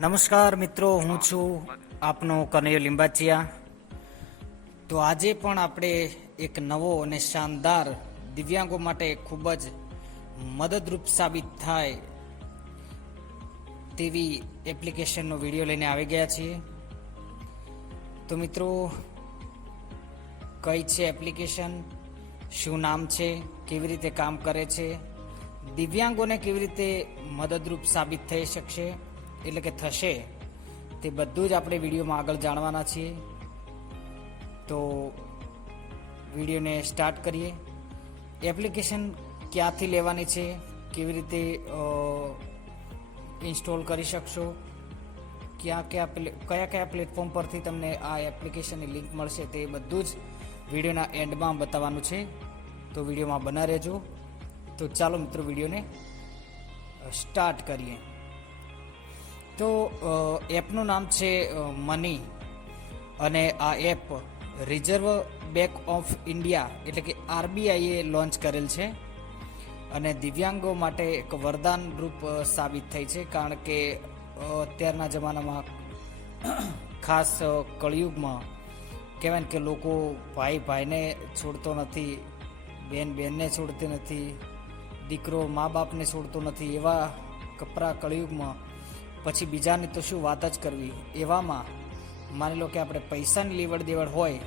નમસ્કાર મિત્રો, હું છું આપનો કનૈયો લીંબાચિયા. તો આજે પણ આપણે એક નવો અને શાનદાર દિવ્યાંગો માટે ખૂબ જ મદદરૂપ સાબિત થાય તેવી એપ્લિકેશનનો વિડીયો લઈને આવી ગયા છીએ. તો મિત્રો, કઈ છે એપ્લિકેશન, શું નામ છે, કેવી રીતે કામ કરે છે, દિવ્યાંગોને કેવી રીતે મદદરૂપ સાબિત થઈ શકશે એટલે કે થશે, તે બધું જ આપણે વિડીયોમાં આગળ જાણવાના છીએ. તો વિડીયોને સ્ટાર્ટ કરીએ. એપ્લિકેશન ક્યાંથી લેવાની છે, કેવી રીતે ઇન્સ્ટોલ કરી શકશો, કયા કયા પ્લેટફોર્મ પરથી તમને આ એપ્લિકેશનની લિંક મળશે, તે બધું જ વિડીયોના એન્ડમાં બતાવવાનું છે. તો વિડીયોમાં બના રહેજો. તો ચાલો મિત્રો, વિડીયોને સ્ટાર્ટ કરીએ. તો એપનું નામ છે મની, અને આ app reserve bank of India એટલે કે આરબીઆઈએ લોન્ચ કરેલ છે, અને દિવ્યાંગો માટે એક વરદાન રૂપ સાબિત થઈ છે. કારણ કે અત્યારના જમાનામાં ખાસ કળિયુગમાં કહેવાય ને કે લોકો ભાઈ ભાઈને છોડતો નથી, બેન બેનને છોડતી નથી, દીકરો મા બાપને છોડતો નથી. એવા કપરા કળિયુગમાં પછી બીજાની તો શું વાત જ કરવી. એવામાં માની લો કે આપણે પૈસાની લેવડ દેવડ હોય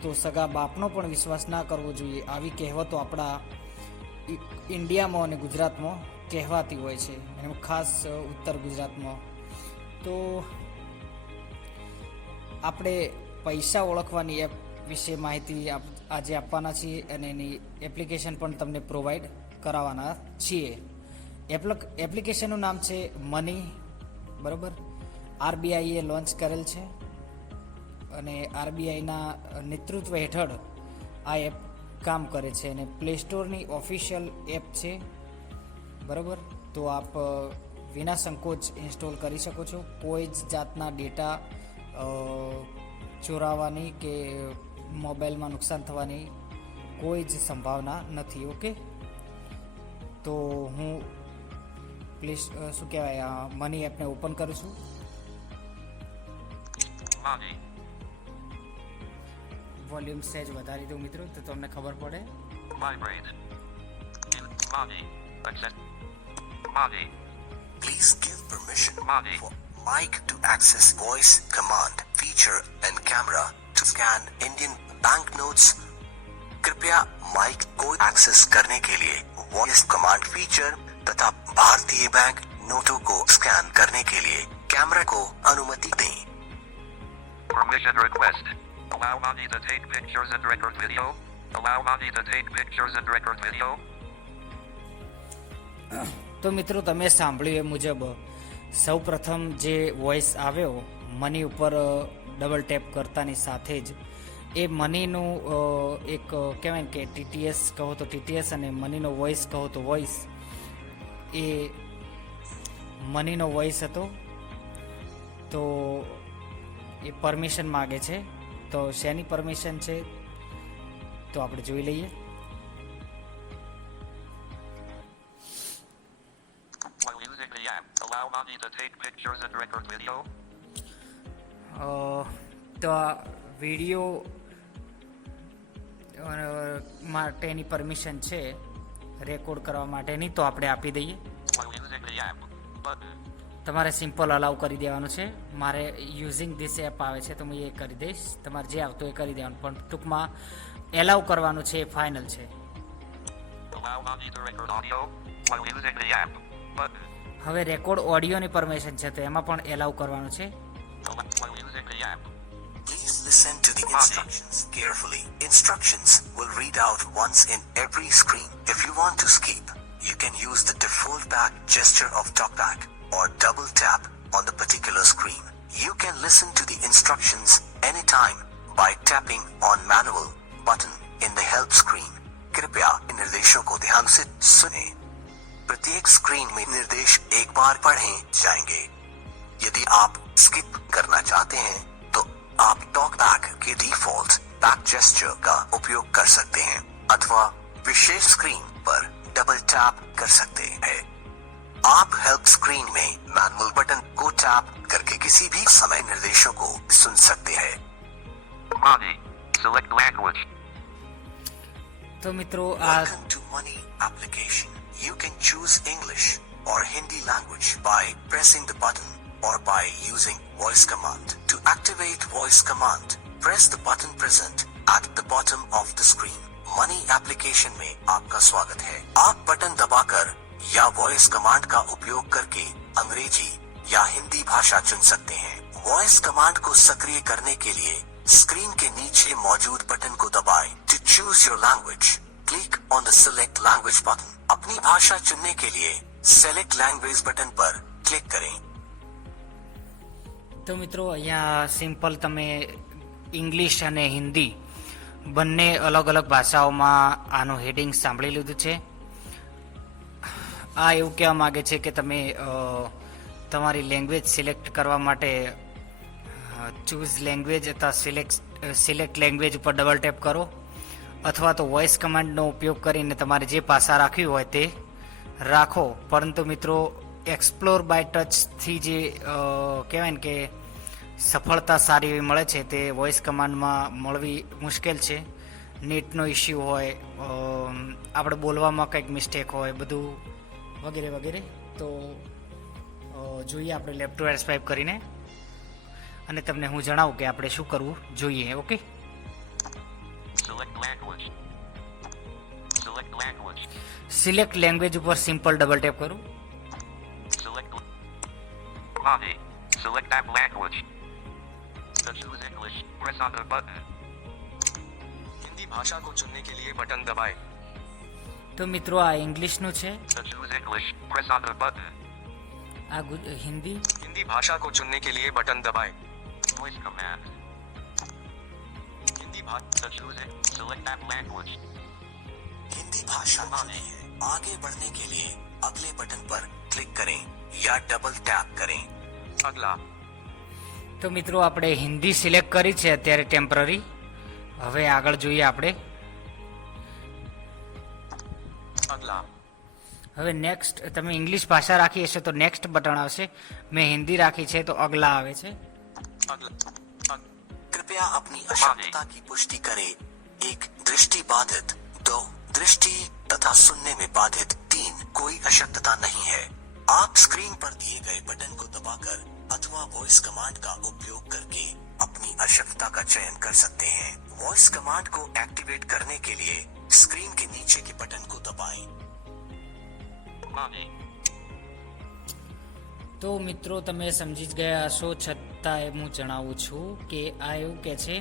તો સગા બાપનો પણ વિશ્વાસ ના કરવો જોઈએ. આવી કહેવતો આપણા ઇન્ડિયામાં અને ગુજરાતમાં કહેવાતી હોય છે, એમાં ખાસ ઉત્તર ગુજરાતમાં. તો આપણે પૈસા ઓળખવાની એપ વિશે માહિતી આજે આપવાના છીએ, અને એની એપ્લિકેશન પણ તમને પ્રોવાઈડ કરાવવાના છીએ. એપ્લિકેશનનું નામ છે મની, બરાબર. આરબીઆઈએ લોન્ચ કરેલ છે, અને આરબીઆઈના નેતૃત્વ હેઠળ આ એપ કામ કરે છે, અને પ્લે સ્ટોરની ઓફિશિયલ એપ છે, બરાબર. તો આપ વિના સંકોચ ઇન્સ્ટોલ કરી શકો છો. કોઈ જ જાતના ડેટા ચોરાવાની કે મોબાઈલમાં નુકસાન થવાની કોઈ જ સંભાવના નથી. ઓકે, તો હું પ્લીઝ શું કહેવાય મની એપને ઓપન કરું છું. વોલ્યુમ સહેજ વધારી દઉં મિત્રો, તો તમને ખબર પડે. Please give permission for mic to access voice command feature and camera to scan Indian banknotes. कृपया माइक को एक्सेस करने के लिए वॉइस कमांड फीचर तथा भारतीय बैंक नोटों को स्कैन करने के लिए कैमरा को अनुमति दें. Permission request. Allow Mani to take pictures and record video. Allow Mani to take pictures and record video. તો મિત્રો, તમે સાંભળ્યું એ મુજબ સૌ પ્રથમ જે વોઇસ આવ્યો મની ઉપર ડબલ ટેપ કરતાની સાથે જ એ મનીનું એક કહેવાય ને કે ટીટીએસ કહો તો ટીટીએસ, અને મનીનો વોઇસ કહો તો વોઇસ, એ મનીનો વોઇસ હતો. તો એ પરમિશન માગે છે. તો શેની પરમિશન છે તો આપણે જોઈ લઈએ. While using the app, allow Mani to take pictures and record video. તો આ વિડીયો માટેની પરમિશન છે, રેકોર્ડ કરવા માટેની, તો આપણે આપી દઈએ. While using the app, button. તમારે સિમ્પલ અલાઉ કરી દેવાનું છે. મારે યુઝિંગ ધીસ એપ આવે છે તો હું એ કરી દઈશ. તમારે જે આવતું એ કરી દેવાનું, પણ ટૂંકમાં એલાઉ કરવાનું છે, એ ફાઇનલ છે. Allow Mani to record audio while using the app, button. હવે રેકોર્ડ ઓડિયોની પરમિશન છે, તો એમાં પણ એલાઉ કરવાનું છે. While using the app, Please listen to the instructions carefully. Instructions will read out once in every screen. If you want to skip, you can use the default back gesture of talkback or double tap on the particular screen. You can listen to the instructions anytime by tapping on manual button in the help screen. कृपया इन निर्देशों को ध्यान से सुनें. प्रत्येक screen में निर्देश एक बार पढ़े जाएंगे. यदि आप स्किप करना चाहते हैं तो आप टॉकबैक के डिफॉल्ट बैक जेस्चर का उपयोग कर सकते हैं, अथवा विशेष स्क्रीन पर डबल टैप कर सकते हैं. आप हेल्प स्क्रीन में मैनुअल बटन को टैप कर किसी भी समय निर्देशों को सुन सकते हैं। Money. Select language. તો મિત્રો આ Welcome to Money application. You can choose English or Hindi language by pressing the button or by using voice command. To activate voice command, press the button present at the bottom of the screen. Money application में आपका स्वागत है। आप button दबाकर या voice command का उपयोग करके अंग्रेजी या हिंदी भाषा चुन सकते हैं। वॉइस कमांड को सक्रिय करने के लिए स्क्रीन के नीचे मौजूद बटन को दबाएं। To choose your language, click on the select language button. अपनी भाषा चुनने के लिए सिलेक्ट लैंग्वेज बटन पर क्लिक करें। તો મિત્રો અહીંયા સિમ્પલ તમે ઇંગ્લિશ અને હિન્દી બંને અલગ અલગ ભાષાઓમાં આનું હેડિંગ સાંભળી લીધું છે. આ એવું કહેવા માગે છે કે તમે તમારી લેંગ્વેજ સિલેક્ટ કરવા માટે ચૂઝ લેંગ્વેજ અથવા સિલેક્ટ લેંગ્વેજ ઉપર ડબલ ટેપ કરો અથવા તો વોઇસ કમાન્ડનો ઉપયોગ કરીને તમારે જે ભાષા રાખવી હોય તે રાખો. પરંતુ મિત્રો એક્સપ્લોર બાય ટચથી જે કહેવાય ને કે સફળતા સારી એવી મળે છે તે વોઇસ કમાન્ડમાં મળવી મુશ્કેલ છે. નેટનો ઇસ્યુ હોય, આપણે બોલવામાં કંઈક મિસ્ટેક હોય, બધું વગેરે વગેરે. તો જોઈએ આપણે લેફ્ટ ટુ રાઇટ સ્વાઇપ કરીને અને તમને હું જણાવું કે આપણે શું કરવું જોઈએ. Okay, Select language. Select language. Select language ઉપર સિમ્પલ ડબલ ટેપ કરું. Select Money. Select that language. To choose English, press on the button. Hindi भाषा को चुनने के लिए बटन दबाएं। તો મિત્રો આ ઇંગ્લિશનું છે, To choose English, press on the button. આ હિન્દી. हिंदी भाषा को चुनने के लिए बटन दबाएं। Voice command. Hindi To choose it, select that language. Hindi भाषा चुनी है। आगे बढ़ने के लिए अगले बटन पर क्लिक करें या डबल टैप करें। अगला તો મિત્રો આપણે હિન્દી સિલેક્ટ કરી છે અત્યારે ટેમ્પરરી. હવે આગળ જોઈએ આપણે. अगला હવે નેક્સ્ટ, તમે ઇંગ્લિશ ભાષા રાખી હશે તો નેક્સ્ટ બટન આવશે. મેં હિન્દી રાખી છે તો અગલા આવે છે. अगला कृपया अपनी अशक्तता की पुष्टि करें। 1 दृष्टि बाधित, 2 दृष्टि तथा सुनने में बाधित, 3 कोई अशक्तता नहीं है। आप स्क्रीन पर दिए गए बटन को दबाकर अथवा वॉइस कमांड का उपयोग करके अपनी अशक्तता का चयन कर सकते हैं। वॉइस कमांड को एक्टिवेट करने के लिए स्क्रीन के नीचे के बटन को दबाएं। Money. તો મિત્રો તમે સમજી જ ગયા હશો, છતાંય હું જણાવું છું કે આ એવું કહે છે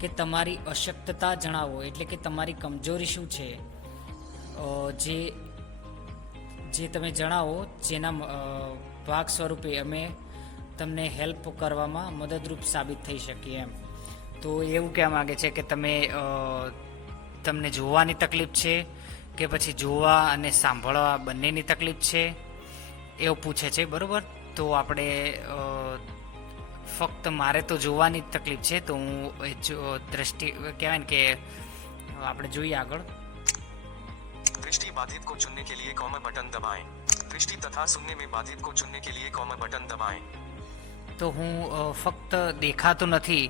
કે તમારી અશક્તતા જણાવો, એટલે કે તમારી કમજોરી શું છે, જે તમે જણાવો, જેના ભાગ સ્વરૂપે અમે તમને હેલ્પ કરવામાં મદદરૂપ સાબિત થઈ શકીએ એમ. તો એવું કહેવા માગે છે કે તમને જોવાની તકલીફ છે કે પછી જોવા અને સાંભળવા બંનેની તકલીફ છે એવું પૂછે છે, બરાબર. તો આપણે ફક્ત મારે તો જોવાની જ તકલીફ છે, તો હું દ્રષ્ટિ કહેવાય ને કે આપણે જોઈએ આગળ. दृष्टि बाधित को चुनने के लिए कॉमा बटन दबाएं। दृष्टि तथा सुनने में बाधित को चुनने के लिए कॉमा बटन दबाएं। તો હું ફક્ત દેખાતું નથી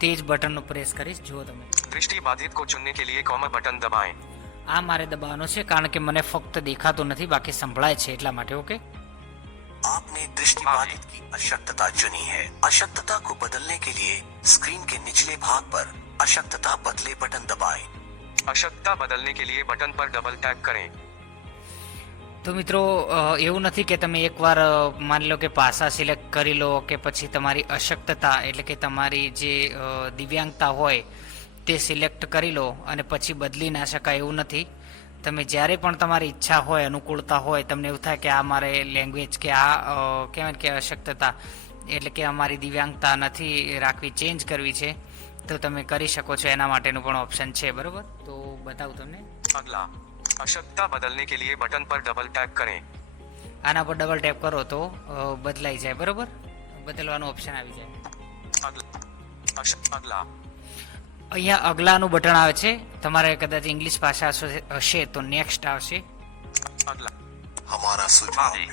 તે જ બટનનો પ્રેસ કરીશ. જુઓ તમે, दृष्टि बाधित को चुनने के लिए कॉमा बटन दबाएं। આ મારે દબાવવાનો છે કારણ કે મને ફક્ત દેખાતું નથી, બાકી સંભળાય છે એટલા માટે. ઓકે, आपने दृष्टि बाधित की अशक्तता चुनी है। अशक्तता को बदलने के लिए स्क्रीन के निचले भाग पर अशक्तता बदले बटन दबाएं। अशक्तता बदलने के लिए बटन पर डबल टैप करें। તો મિત્રો એવું નથી કે તમે એકવાર માની લો કે ભાષા સિલેક્ટ કરી લો કે પછી તમારી અશક્તતા એટલે કે તમારી જે દિવ્યાંગતા હોય તે સિલેક્ટ કરી લો અને પછી બદલી ના શકાય, એવું નથી. તમે જ્યારે પણ તમારી ઈચ્છા હોય, અનુકૂળતા હોય, તમને એવું થાય કે આ મારે લેંગ્વેજ કે આ કહેવાય કે અશક્તતા એટલે કે અમારી દિવ્યાંગતા નથી રાખવી, ચેન્જ કરવી છે, તો તમે કરી શકો છો. એના માટેનું પણ ઓપ્શન છે, બરાબર. તો બતાવું તમને. अगला अशक्तता बदलने के लिए बटन पर डबल टैप करें। આના પર ડબલ ટેપ કરો તો બદલાઈ જાય, બરાબર. બદલવાનો ઓપ્શન આવી જાય. अगला અહીંયા અગલાનું બટન આવે છે. તમારે કદાચ ઇંગ્લિશ ભાષા હશે તો નેક્સ્ટ આવશે. अगला हमारा सुझाव है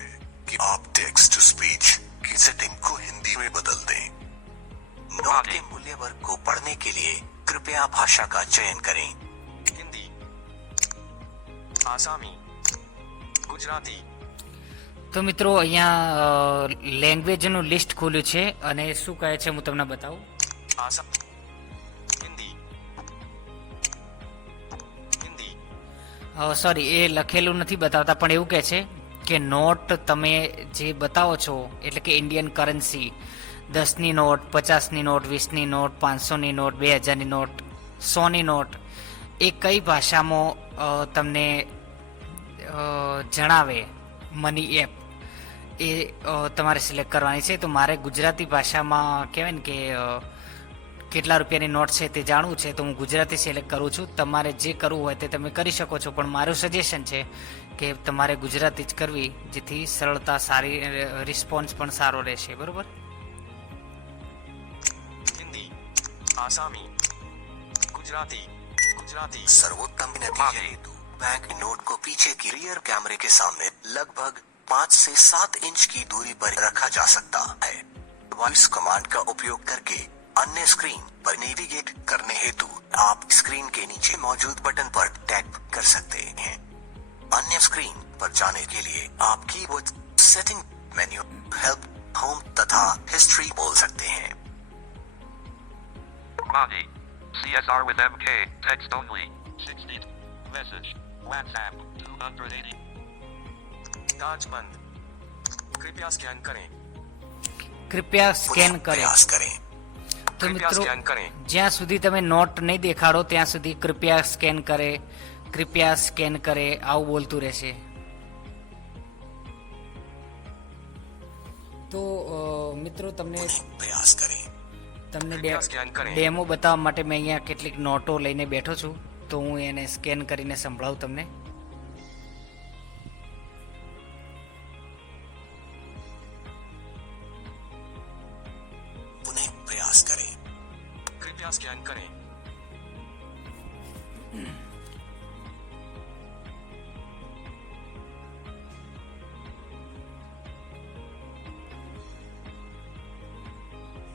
कि आप टेक्स्ट टू स्पीच की सेटिंग को हिंदी में बदल दें। नोट के मूल्य वर्ग को पढ़ने के लिए कृपया भाषा का चयन करें। हिंदी, आसामी, गुजराती, તો મિત્રો અહીંયા લેંગ્વેજનું લિસ્ટ ખોલ્યું છે અને શું કહે છે હું તમને બતાવું. आसाम, हिंदी, हिंदी, સોરી, એ લખેલું નથી બતાવતા, પણ એવું કહે છે કે નોટ તમે જે બતાવો છો એટલે કે ઇન્ડિયન કરન્સી 10ની નોટ, 50ની નોટ, 20ની નોટ, 500ની નોટ, 2000ની નોટ, 100ની નોટ એ કઈ ભાષામાં તમને જણાવે મની એપ એ તમારે સિલેક્ટ કરવાની છે. તો મારે ગુજરાતી ભાષામાં કહેવાય ને કે કેટલા રૂપિયાની નોટ છે તે જાણવું છે, તો હું ગુજરાતી સિલેક્ટ કરું છું. તમારે જે કરવું હોય તે તમે કરી શકો છો, પણ મારું સજેશન છે કે તમારે ગુજરાતી જ કરવી, જેથી સરળતા સારી, રિસ્પોન્સ પણ સારો રહેશે. બરોબર. हिंदी, आसामी, गुजराती, गुजराती, सर्वोत्तम नतीजे हेतु बैंक नोट को पीछे की रियर कैमरे के सामने लगभग 5 से 7 इंच की दूरी पर रखा जा सकता है। वॉइस कमांड का उपयोग करके अन्य स्क्रीन पर नेविगेट करने हेतु आप स्क्रीन के नीचे मौजूद बटन पर टैप कर सकते हैं। अन्य स्क्रीन पर जाने के लिए आप keyboard setting menu, help, home तथा हिस्ट्री बोल सकते हैं। Money. CSR with MK. Text only. 60. Message. WhatsApp. 280. जांच बंद, कृपया स्कैन करें, કૃપયા સ્કેન पुनः કરે. प्रयास करें। તો कृपया મિત્રો स्कैन करें, જ્યાં સુધી તમે નોટ નહીં દેખાડો ત્યાં સુધી કૃપયા સ્કેન કરે, કૃપયા સ્કેન કરે આવું બોલતું રહેશે. તો મિત્રો તમને प्रयास करें। कृपया स्कैन करें, ડેમો બતાવવા માટે મેં અહીંયા કેટલીક નોટો લઈને બેઠો છું, તો હું એને સ્કેન કરીને સંભળાવું તમને. पुनः प्रयास करें। कृपया स्कैन करें,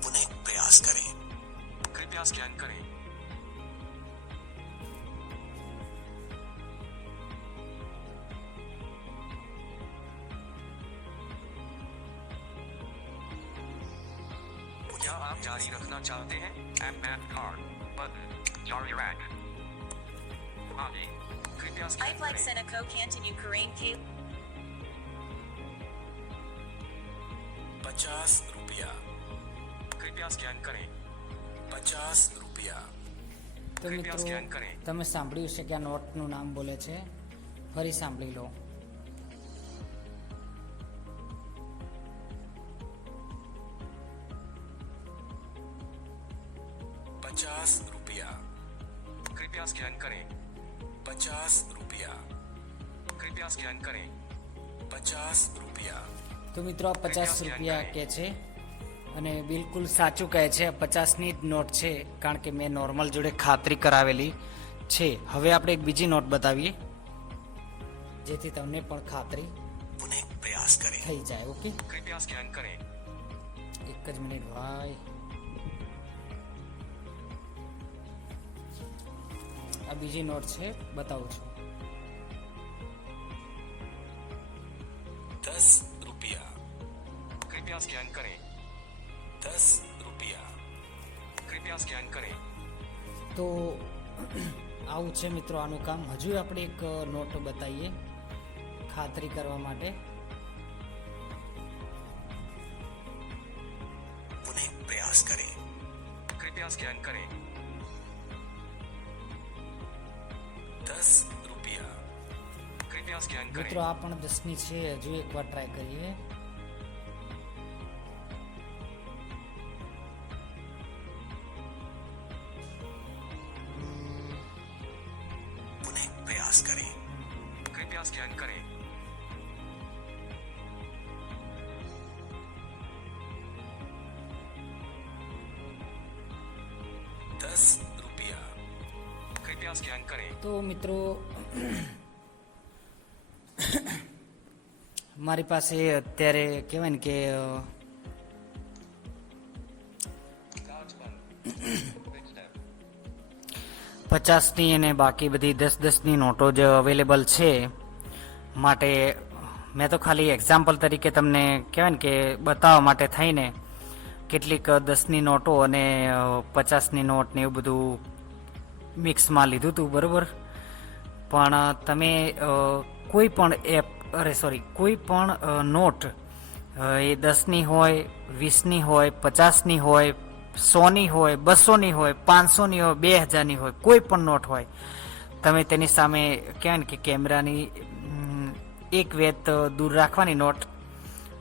पुनः प्रयास करें। कृपया स्कैन करें, क्या आप जारी रखना चाहते हैं? M-Band card. Button. Jari rack. Money. कृपया स्कैन I'd like करें, Seneco Canton Ukraine K. 50 रुपया। कृपया स्कैन करें, 50 रुपया। તો મિત્રો સ્કેન કરે. તમે સાંભળ્યું છે કે આ નોટનું નામ બોલે છે, ફરી સાંભળી લો. रुपया। कृपया स्कैन करें, 50 रुपया। कृपया स्कैन करें, 50 रुपया। તો મિત્રો આ 50 રૂપિયા કે છે અને બિલકુલ સાચું કહે છે. આ 50ની જ નોટ છે, કારણ કે મેં નોર્મલ જોડે ખાતરી કરાવેલી છે. હવે આપણે એક બીજી નોટ બતાવીએ જેથી તમને પણ ખાતરી पुनः प्रयास करें। થઈ જાય. ઓકે, कृपया स्कैन करें, એક જ મિનિટ ભાઈ. આ બીજી નોટ છે, બતાવું છું. 10 रुपया। कृपया स्कैन करें, 10 रुपया। कृपया स्कैन करें, તો આવું છે મિત્રો આનું કામ. હજુ આપણે એક નોટ બતાવીએ ખાતરી કરવા માટે. पुनः प्रयास करें। कृपया स्कैन करें, 10 रुपया। कृपया स्कैन करें, મિત્રો આ પણ 10ની છે. હજુ એકવાર ટ્રાય કરીએ. पुनः प्रयास करें। कृपया स्कैन करें, रुपया। कृपया स्कैन करें, તો મિત્રો મારી પાસે અત્યારે કહેવાય ને કે Fixed F. 50ની અને બાકી બધી 10-10ની નોટો જ અવેલેબલ છે. માટે મેં તો ખાલી એક્ઝામ્પલ તરીકે તમને કહેવાય ને કે બતાવવા માટે થઈને કેટલીક 10ની નોટો અને 50ની નોટ ને એવું બધું મિક્સમાં લીધું હતું, બરાબર. પણ તમે કોઈ પણ કોઈ પણ નોટ એ 10ની હોય, 20ની હોય, 50ની હોય, 100ની હોય, 200ની હોય, 500ની હોય, 2000ની હોય, કોઈ પણ નોટ હોય, તમે તેની સામે કહેવાય ને કે કેમેરાની એક વેત દૂર રાખવાની નોટ,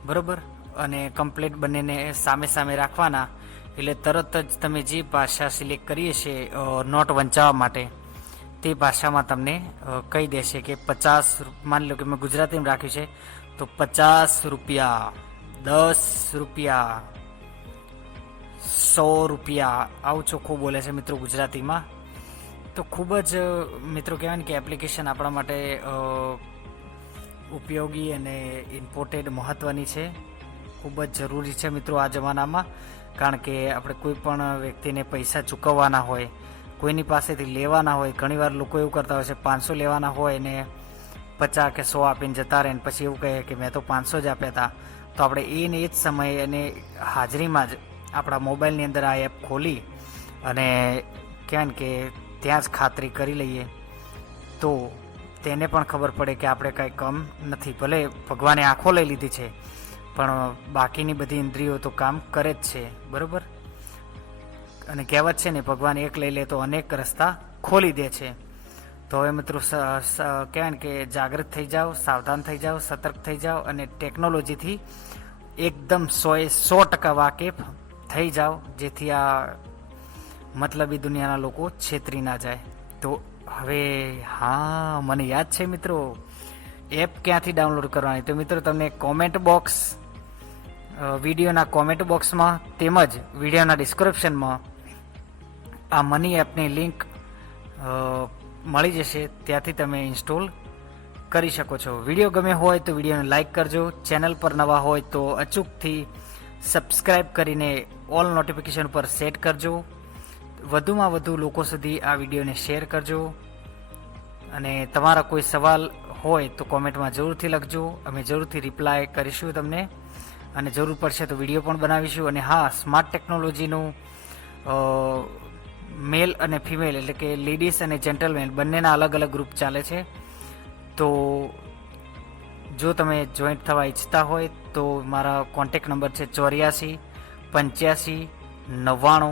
બરાબર, અને કમ્પ્લીટ બંનેને સામે સામે રાખવાના. એટલે તરત જ તમે જે ભાષા સિલેક્ટ કરીએ છીએ નોટ વંચાવવા માટે તે ભાષામાં તમને કહી દેશે કે 50, માની લો કે મેં ગુજરાતીમાં રાખ્યું છે તો 50 રૂપિયા, 10 રૂપિયા, 100 રૂપિયા, આવું ચોખ્ખું બોલે છે મિત્રો ગુજરાતીમાં. તો ખૂબ જ મિત્રો કહેવાય ને કે એપ્લિકેશન આપણા માટે ઉપયોગી અને ઇમ્પોર્ટેન્ટ મહત્ત્વની છે, ખૂબ જ જરૂરી છે મિત્રો આ જમાનામાં. કારણ કે આપણે કોઈ પણ વ્યક્તિને પૈસા ચૂકવવાના હોય, કોઈની પાસેથી લેવાના હોય, ઘણીવાર લોકો એવું કરતા હોય છે 500 લેવાના હોય ને 50 કે 100 આપીને જતા રહે ને પછી એવું કહે કે મેં તો 500 જ આપ્યા હતા. તો આપણે એને એ જ સમયે અને હાજરીમાં જ આપણા મોબાઈલની અંદર આ એપ ખોલી અને કહેવાય ને કે ત્યાં જ ખાતરી કરી લઈએ તો તેને પણ ખબર પડે કે આપણે કાંઈ કમ નથી. ભલે ભગવાને આંખો લઈ લીધી છે પણ બાકીની બધી ઇન્દ્રિયો તો કામ કરે જ છે, બરાબર. અને કહેવત છે ને, ભગવાન એક લઈ લે તો અનેક રસ્તા ખોલી દે છે. તો હવે મિત્રો કહેવાય ને કે જાગૃત થઈ જાઓ, સાવધાન થઈ જાઓ, સતર્ક થઈ જાઓ અને ટેકનોલોજીથી એકદમ 100% વાકેફ થઈ જાઓ, જેથી આ મતલબી દુનિયાના લોકો છેતરી ના જાય. તો હવે હા, મને યાદ છે મિત્રો, એપ ક્યાંથી ડાઉનલોડ કરવાની. તો મિત્રો તમને કોમેન્ટ બોક્સ, વિડીયોના કોમેન્ટ બોક્સમાં તેમજ વિડીયોના ડિસ્ક્રિપ્શનમાં આ મની એપની લિંક મળી જશે, ત્યાંથી તમે ઇન્સ્ટોલ કરી શકો છો. વિડીયો ગમે હોય તો વિડીયોને લાઇક કરજો, ચેનલ પર નવા હોય તો અચૂકથી સબસ્ક્રાઈબ કરીને ઓલ નોટિફિકેશન પર સેટ કરજો. વધુમાં વધુ લોકો સુધી આ વિડીયોને શેર કરજો અને તમારા કોઈ સવાલ હોય તો કોમેન્ટમાં જરૂરથી લખજો, અમે જરૂરથી રિપ્લાય કરીશું તમને, અને જરૂર પડશે તો વિડીયો પણ બનાવીશું. અને હા, સ્માર્ટ ટેકનોલોજીનું મેલ અને ફિમેલ એટલે કે લેડીઝ અને જેન્ટલમેન બંનેના અલગ અલગ ગ્રુપ ચાલે છે. તો જો તમે જોઈન્ટ થવા ઈચ્છતા હોય તો મારા કોન્ટેક નંબર છે 84 85 99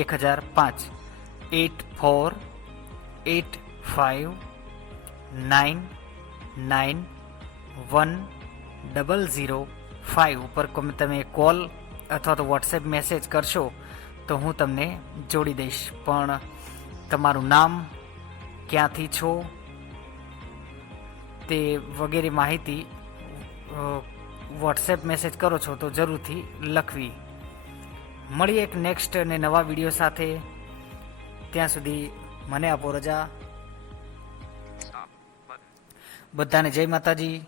1005 8485991005 ઉપર તમે કોલ અથવા તો વોટ્સએપ મેસેજ કરશો તો હું તમને જોડી દઈશ. પણ તમારું નામ, ક્યાંથી છો તે વગેરે માહિતી વોટ્સએપ મેસેજ કરો છો તો જરૂરથી લખવી. મળીએ એક નેક્સ્ટ અને નવા વિડીયો સાથે. ત્યાં સુધી મને આપો રજા. Stop. Button. બધાને જય માતાજી.